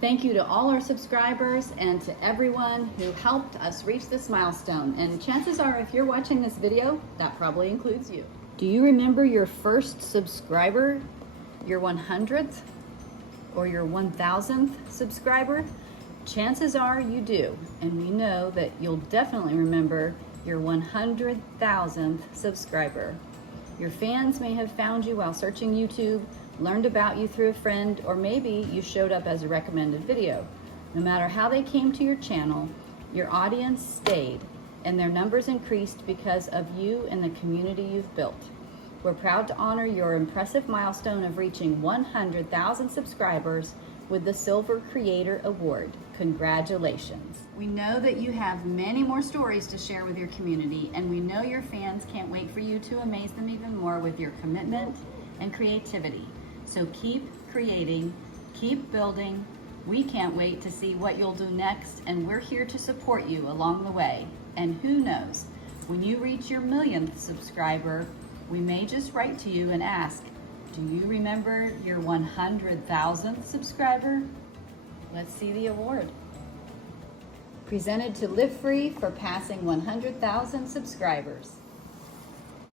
Thank you to all our subscribers and to everyone who helped us reach this milestone. And chances are, if you're watching this video, that probably includes you. Do you remember your first subscriber, your 100th, or your 1000th subscriber? Chances are you do, and we know that you'll definitely remember your 100,000th subscriber. Your fans may have found you while searching YouTube, learned about you through a friend, or maybe you showed up as a recommended video. No matter how they came to your channel, your audience stayed, and their numbers increased because of you and the community you've built. We're proud to honor your impressive milestone of reaching 100,000 subscribers with the Silver Creator Award. Congratulations. We know that you have many more stories to share with your community, and we know your fans can't wait for you to amaze them even more with your commitment and creativity. So keep creating, keep building. We can't wait to see what you'll do next, and we're here to support you along the way. And who knows, when you reach your 1,000th subscriber, we may just write to you and ask, do you remember your 100,000th subscriber? Let's see the award. Presented to Live Free for passing 100,000 subscribers.